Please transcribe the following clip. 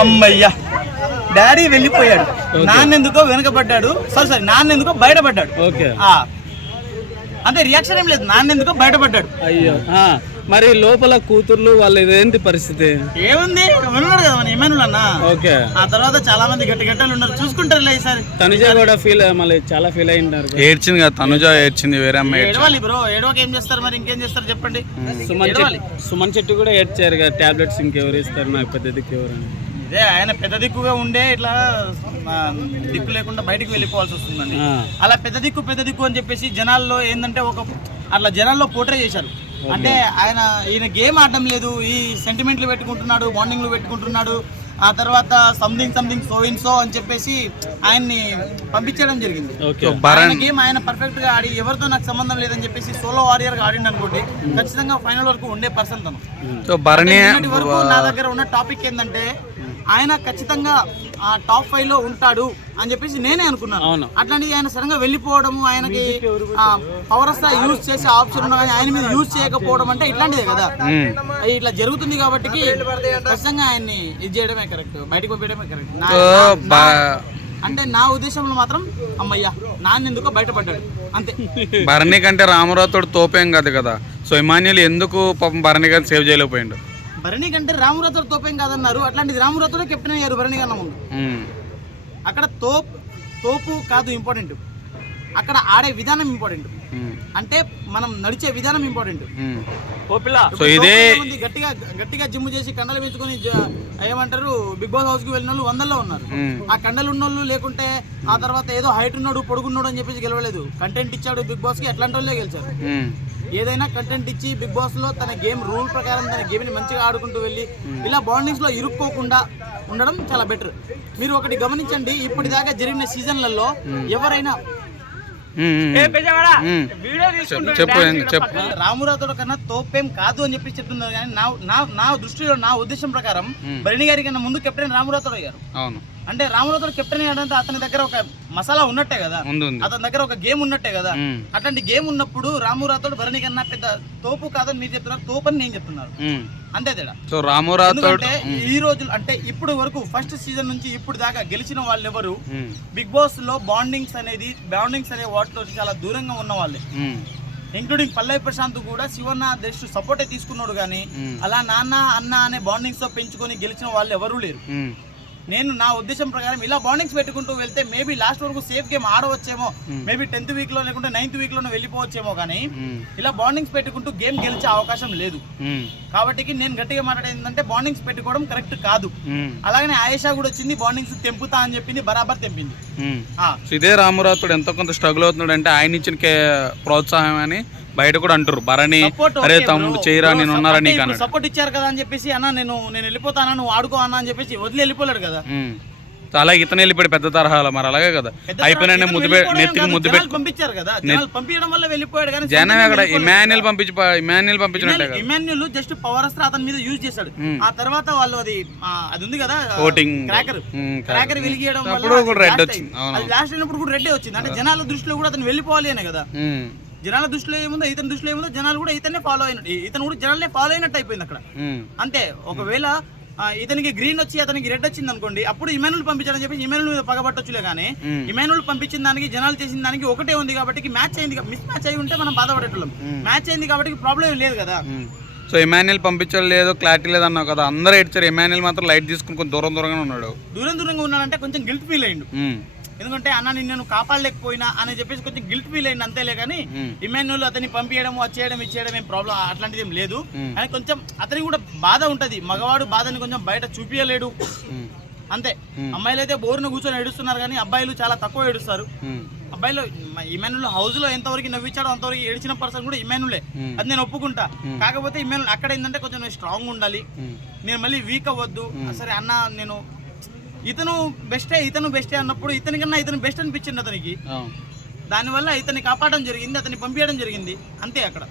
అమ్మయ్యా డాడీ వెళ్ళిపోయాడు, నాన్నెందుకో వెనకబడ్డాడు, సారీ నాన్నెందుకో బయటపడ్డాడు. అంటే రియాక్షన్ ఏం లేదు, నాన్నెందుకో బయటపడ్డాడు. అయ్యో మరి లోపల కూతుర్లు వాళ్ళ ఇదేంటి పరిస్థితి? ఏముంది ఉన్నాడు కదా మన ఇమానుల్ అన్న. ఓకే, ఆ తర్వాత చాలా మంది గట్టిగట్టాలు ఉన్నారు, చూసుకుంటారు. ఈసారి తనుజ కూడా మళ్ళీ చాలా ఫీల్ అయింటారు. ఏడ్చింది కదా తనుజ, ఏడ్చింది. వేరే అమ్మాయి ఏడవాలి బ్రో, ఏడవక ఏం చేస్తారు మరి, ఇంకేం చేస్తారు చెప్పండి. సుమన్ చెట్టు కూడా ఏడ్చారు కదా, టాబ్లెట్స్ ఇంకెవరు ఇస్తారు నాకు పెద్ద దిక్కు ఎవరు అని. ఇదే ఆయన పెద్ద దిక్కుగా ఉండే ఇట్లా దిక్కు లేకుండా బయటకు వెళ్ళిపోవాల్సి వస్తుందండి. అలా పెద్ద దిక్కు అని చెప్పేసి జనాల్లో ఏంటంటే అట్లా జనాల్లో పోర్ట్రే చేశారు. అంటే ఈయన గేమ్ ఆడడం లేదు, ఈ సెంటిమెంట్లు పెట్టుకుంటున్నాడు, బాండింగ్లు పెట్టుకుంటున్నాడు, ఆ తర్వాత సంథింగ్ సో అని చెప్పేసి ఆయన్ని పంపించడం జరిగింది. ఆయన గేమ్ ఆయన పర్ఫెక్ట్ గా ఆడి ఎవరితో నాకు సంబంధం లేదని చెప్పేసి సోలో వారియర్ గా ఆడిండి అనుకోండి, ఖచ్చితంగా ఫైనల్ వరకు ఉండే పర్సన్ తను. వరకు నా దగ్గర ఉన్న టాపిక్ ఏంటంటే ఆయన ఖచ్చితంగా ఆ టాప్ 5 లో ఉంటాడు అని చెప్పేసి నేనే అనుకున్నాను. అట్లాంటిది ఆయన సడన్ గా వెళ్ళిపోవడం, ఆయనకి పవర్ వస్తా యూజ్ చేసే ఆప్షన్ ఉన్నా కానీ ఆయన మీద యూజ్ చేయకపోవడం అంటే ఇట్లాంటిదే కదా, ఇట్లా జరుగుతుంది. కాబట్టి ఖచ్చితంగా ఆయన్ని ఇది చేయడమే కరెక్ట్, బయటకు పంపించడమే కరెక్ట్. అంటే నా ఉద్దేశంలో మాత్రం అమ్మయ్యా నాన్నెందుకో బయటపడ్డాడు అంతే. భరణి కంటే రామరావుతో తోపేం కాదు కదా, సో ఇమాన్యుల్ ఎందుకు పాపం భరణి గారిని సేవ్ చేయలేకపోయిండు? భరణి కంటే రామరావుతో తోపేం కాదన్నారు, అట్లాంటిది రామరావుతో కెప్టెన్ అయ్యారు భరణి కన్నా ముందు. అక్కడ తోపు కాదు ఇంపార్టెంట్, అక్కడ ఆడే విధానం ఇంపార్టెంట్, అంటే మనం నడిచే విధానం ఇంపార్టెంట్. గట్టిగా జిమ్ చేసి కండలు పెంచుకొని ఏమంటారు బిగ్ బాస్ హౌస్ కి వెళ్ళిన వాళ్ళు 100లో ఉన్నారు. ఆ కండలు ఉన్నోళ్ళు లేకుంటే ఆ తర్వాత ఏదో హైట్ ఉన్నాడు పొడుగున్నాడు అని చెప్పేసి గెలవలేదు, కంటెంట్ ఇచ్చాడు బిగ్ బాస్ కి, అట్లాంటి వాళ్ళే గెలిచారు. ఏదైనా కంటెంట్ ఇచ్చి బిగ్ బాస్ లో తన గేమ్ రూల్ ప్రకారం తన గేమ్ ని మంచిగా ఆడుకుంటూ వెళ్ళి ఇలా బాండింగ్స్ లో ఇరుక్కోకుండా ఉండడం చాలా బెటర్. మీరు ఒకటి గమనించండి, ఇప్పటిదాకా జరిగిన సీజన్లలో ఎవరైనా రామురాథోడ్ కన్నా తోపేం కాదు అని చెప్పి చెప్తున్నారు. కానీ నా దృష్టిలో నా ఉద్దేశం ప్రకారం భరణి గారి కన్నా ముందు కెప్టెన్ రామురాథోడ్ అయ్యారు. అంటే రామురాథోడ్ కెప్టెన్ అయ్యాడంటే అతని దగ్గర ఒక మసాలా ఉన్నట్టే కదా, అతని దగ్గర ఒక గేమ్ ఉన్నట్టే కదా. అట్లాంటి గేమ్ ఉన్నప్పుడు రామురాథోడ్ భరణి కన్నా పెద్ద తోపు కాదని మీరు చెప్తున్నారు, తోపని నేను చెప్తున్నాను, అంతే తేడా. ఎందుకంటే ఈ రోజులు అంటే ఇప్పుడు వరకు ఫస్ట్ సీజన్ నుంచి ఇప్పుడు దాకా గెలిచిన వాళ్ళు ఎవరు బిగ్ బాస్ లో బాండింగ్స్ అనే వాటిలో చాలా దూరంగా ఉన్న వాళ్ళే, ఇంక్లూడింగ్ పల్లవి ప్రశాంత్ కూడా శివన్న జస్ట్ సపోర్టే తీసుకున్నాడు. కానీ అలా నాన్న అన్న అనే బాండింగ్స్ తో పెంచుకొని గెలిచిన వాళ్ళు ఎవరూ లేరు. నేను నా ఉద్దేశం ప్రకారం ఇలా బాండింగ్స్ పెట్టుకుంటూ వెళ్తే మేబీ లాస్ట్ వరకు సేఫ్ గేమ్ ఆడవచ్చేమో, మేబీ 10th వీక్ లో లేకుంటే 9th వీక్ లోనే వెళ్ళిపోవచ్చేమో. కానీ ఇలా బాండింగ్స్ పెట్టుకుంటూ గేమ్ గెలిచే అవకాశం లేదు. కాబట్టి నేను గట్టిగా మాట్లాడేది ఏంటంటే బాండింగ్స్ పెట్టుకోవడం కరెక్ట్ కాదు. అలాగనే ఆయేషా కూడా వచ్చింది, బాండింగ్స్ తెంపుతా అని చెప్పింది, బరాబర్ తెంపింది. ఇదే రామరాథోడ్ ఎంతో కొంత స్ట్రగుల్ అవుతున్నాడు అంటే ఆయన ఇచ్చిన ప్రోత్సాహం అని బయట కూడా అంటారు. భరణి అరే తమ్ముడు చేయరా నేను ఉన్నారా నీకు సపోర్ట్ ఇచ్చారు కదా అని చెప్పేసి అన్న నేను వెళ్ళిపోతానా నువ్వు ఆడుకో అన్న అని చెప్పేసి వదిలి వెళ్ళిపోలేడు కదా. చాలా ఇతను వెళ్ళిపోయాడు పెద్ద తరహాలో, మరి అలాగే కదా అయిపోయినా నెత్తికి ముద్దు పెట్టి పంపించారు కదా, పంపించడం వల్ల వెళ్ళిపోయాడు. కానీ జనం అక్కడ ఇమాన్యుల్ పంపించినట్టే కదా, ఇమాన్యుల్ జస్ట్ పవర్ అస్త్ర అతని మీద యూజ్ చేశాడు. ఆ తర్వాత వాళ్ళు అది ఉంది కదా క్రాకర్ వెలిగియడం వల్ల రెడ్ వచ్చింది, లాస్ట్ అయినప్పుడు కూడా రెడ్డే వచ్చింది. అంటే జనాల దృష్టిలో కూడా అతను వెళ్ళిపోవాలి అనే కదా, జనాల దృష్టిలో ఏముందో ఇతని దృష్టిలో ఏముందో జనాలు కూడా ఇతనే ఫాలో అయినట్టు, ఇతను కూడా జనాలనే ఫాలో అయినట్టు అయిపోయింది అక్కడ. అంతే, ఒకవేళ ఇతనికి గ్రీన్ వచ్చి అతనికి రెడ్ వచ్చింది అనుకోండి, అప్పుడు ఇమాన్యుల్ పంపించాలని చెప్పి ఇమాన్యుల్ మీద పగబట్టొచ్చులే. కానీ ఇమాన్యుల్ పంపించిన దానికి జనాలు చేసిన దానికి ఒకటే ఉంది కాబట్టి మ్యాచ్ అయింది, మిస్ మ్యాచ్ అయి ఉంటే మనం బాధపడేటోళ్ళం. మ్యాచ్ అయింది కాబట్టి ప్రాబ్లం ఏం లేదు కదా. సో ఇమాన్యుల్ పంపించడం లేదు, క్లారిటీ లేదు అన్నావు కదా, అందరూ ఏడ్చారు. ఇమాన్యుల్ మాత్రం లైట్ తీసుకుని కొంచెం దూరంగా ఉన్నాడు. దూరంగా ఉన్నాడంటే కొంచెం గిల్ట్ ఫీల్ అయ్యిండు, ఎందుకంటే అన్న నేను కాపాడలేకపోయినా అని చెప్పేసి కొంచెం గిల్ట్ ఫీల్ అయింది అంతేలే. కానీ ఇమాన్యుల్ అతన్ని పంపించడం ఇచ్చేయడం ఏం ప్రాబ్లం అట్లాంటిది ఏం లేదు. అని కొంచెం అతనికి కూడా బాధ ఉంటది, మగవాడు బాధని కొంచెం బయట చూపించలేడు అంతే. అమ్మాయిలు అయితే బోరును కూర్చొని ఏడుస్తున్నారు కానీ అబ్బాయిలు చాలా తక్కువ ఏడుస్తారు. అబ్బాయిలు ఇమాన్యుల్ హౌస్ లో ఎంతవరకు నవ్వించాడో అంతవరకు ఏడ్చిన పర్సన్ కూడా ఇమాన్యులే, అది నేను ఒప్పుకుంటా. కాకపోతే ఇమాన్యుల్ అక్కడ ఏంటంటే కొంచెం స్ట్రాంగ్ ఉండాలి, నేను మళ్ళీ వీక్ అవ్వద్దు. సరే అన్న నేను ఇతను బెస్టే అన్నప్పుడు ఇతనికన్నా ఇతను బెస్ట్ అనిపించింది అతనికి, దానివల్ల ఇతన్ని కాపాడడం జరిగింది, అతన్ని పంపించడం జరిగింది అంతే అక్కడ.